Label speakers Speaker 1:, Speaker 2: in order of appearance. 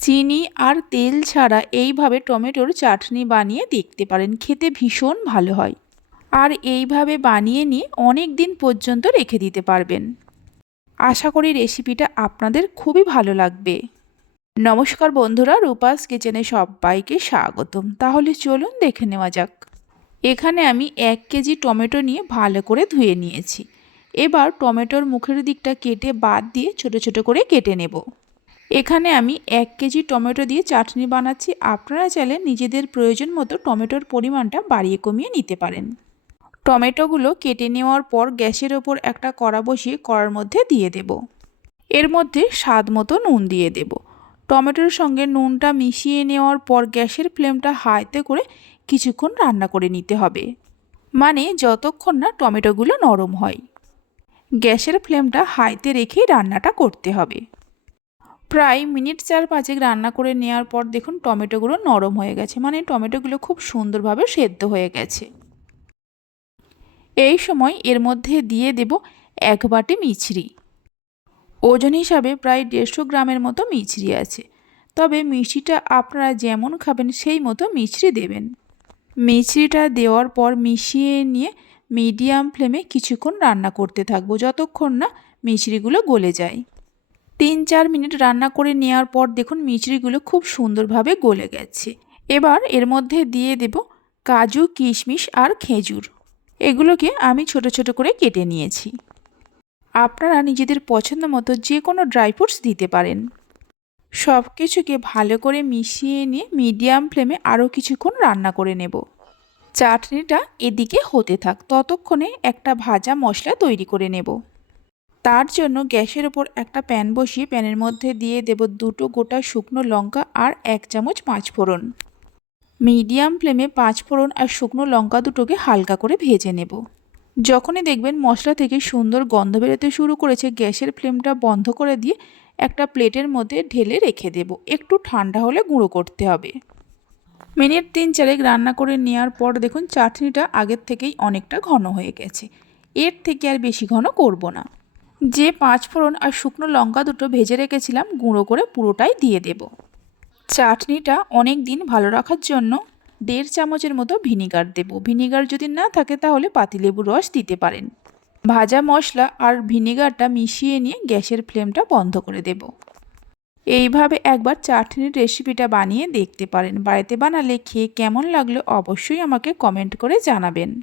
Speaker 1: চিনি আর তেল ছাড়া এইভাবে টমেটোর চাটনি বানিয়ে দেখতে পারেন। খেতে ভীষণ ভালো হয়। আর এইভাবে বানিয়ে নিয়ে অনেক দিন পর্যন্ত রেখে দিতে পারবেন। আশা করি রেসিপিটা আপনাদের খুবই ভালো লাগবে। নমস্কার বন্ধুরা, রূপাস কিচেনে সবাইকে স্বাগতম। তাহলে চলুন দেখে নেওয়া যাক। এখানে আমি এক কেজি টমেটো নিয়ে ভালো করে ধুয়ে নিয়েছি। এবার টমেটোর মুখের দিকটা কেটে বাদ দিয়ে ছোট ছোট করে কেটে নেব। এখানে আমি এক কেজি টমেটো দিয়ে চাটনি বানাচ্ছি। আপনারা চাইলে নিজেদের প্রয়োজন মতো টমেটোর পরিমাণটা বাড়িয়ে কমিয়ে নিতে পারেন। টমেটোগুলো কেটে নেওয়ার পর গ্যাসের ওপর একটা কড়া বসিয়ে কড়ার মধ্যে দিয়ে দেব। এর মধ্যে স্বাদ মতো নুন দিয়ে দেব। টমেটোর সঙ্গে নুনটা মিশিয়ে নেওয়ার পর গ্যাসের ফ্লেমটা হাইতে করে কিছুক্ষণ রান্না করে নিতে হবে। মানে যতক্ষণ না টমেটোগুলো নরম হয়। গ্যাসের ফ্লেমটা হাইতে রেখেই রান্নাটা করতে হবে। প্রায় মিনিট চার পাঁচেক রান্না করে নেওয়ার পর দেখুন টমেটোগুলো নরম হয়ে গেছে। মানে টমেটোগুলো খুব সুন্দরভাবে সেদ্ধ হয়ে গেছে। এই সময় এর মধ্যে দিয়ে দেব এক বাটি মিছরি। ওজন হিসাবে প্রায় দেড়শো গ্রামের মতো মিছরি আছে। তবে মিষ্টিটা আপনারা যেমন খাবেন, সেই মতো মিছরি দেবেন। মিছরিটা দেওয়ার পর মিশিয়ে নিয়ে মিডিয়াম ফ্লেমে কিছুক্ষণ রান্না করতে থাকব। যতক্ষণ না মিছরিগুলো গলে যায়। তিন চার মিনিট রান্না করে নেওয়ার পর দেখুন মিচড়িগুলো খুব সুন্দরভাবে গলে গেছে। এবার এর মধ্যে দিয়ে দেব কাজু, কিশমিশ আর খেজুর। এগুলোকে আমি ছোট ছোট করে কেটে নিয়েছি। আপনারা নিজেদের পছন্দ মতো যে কোনো ড্রাই ফ্রুটস দিতে পারেন। সব কিছুকে ভালো করে মিশিয়ে নিয়ে মিডিয়াম ফ্লেমে আরও কিছুক্ষণ রান্না করে নেব। চাটনিটা এদিকে হতে থাক, ততক্ষণে একটা ভাজা মশলা তৈরি করে নেব। তার জন্য গ্যাসের ওপর একটা প্যান বসিয়ে প্যানের মধ্যে দিয়ে দেব দুটো গোটা শুকনো লঙ্কা আর এক চামচ পাঁচফোড়ন মিডিয়াম ফ্লেমে পাঁচফোড়ন আর শুকনো লঙ্কা দুটোকে হালকা করে ভেজে নেব। যখনই দেখবেন মশলা থেকে সুন্দর গন্ধ বেরোতে শুরু করেছে, গ্যাসের ফ্লেমটা বন্ধ করে দিয়ে একটা প্লেটের মধ্যে ঢেলে রেখে দেব। একটু ঠান্ডা হলে গুঁড়ো করতে হবে। মিনিট তিন চারেক রান্না করে নেওয়ার পর দেখুন চাটনিটা আগের থেকেই অনেকটা ঘন হয়ে গেছে। এর থেকে আর বেশি ঘন করব না। যে পাঁচ ফোড়ন আর শুকনো লঙ্কা দুটো ভেজে রেখেছিলাম, গুঁড়ো করে পুরোটাই দিয়ে দেব। চাটনিটা অনেক দিন ভালো রাখার জন্য দেড় চামচের মতো ভিনিগার দেব। ভিনিগার যদি না থাকে, তাহলে পাতিলেবুর রস দিতে পারেন। ভাজা মশলা আর ভিনিগারটা মিশিয়ে নিয়ে গ্যাসের ফ্লেমটা বন্ধ করে দেব। এইভাবে একবার চাটনির রেসিপিটা বানিয়ে দেখতে পারেন। বাড়িতে বানালে খেয়ে কেমন লাগল অবশ্যই আমাকে কমেন্ট করে জানাবেন।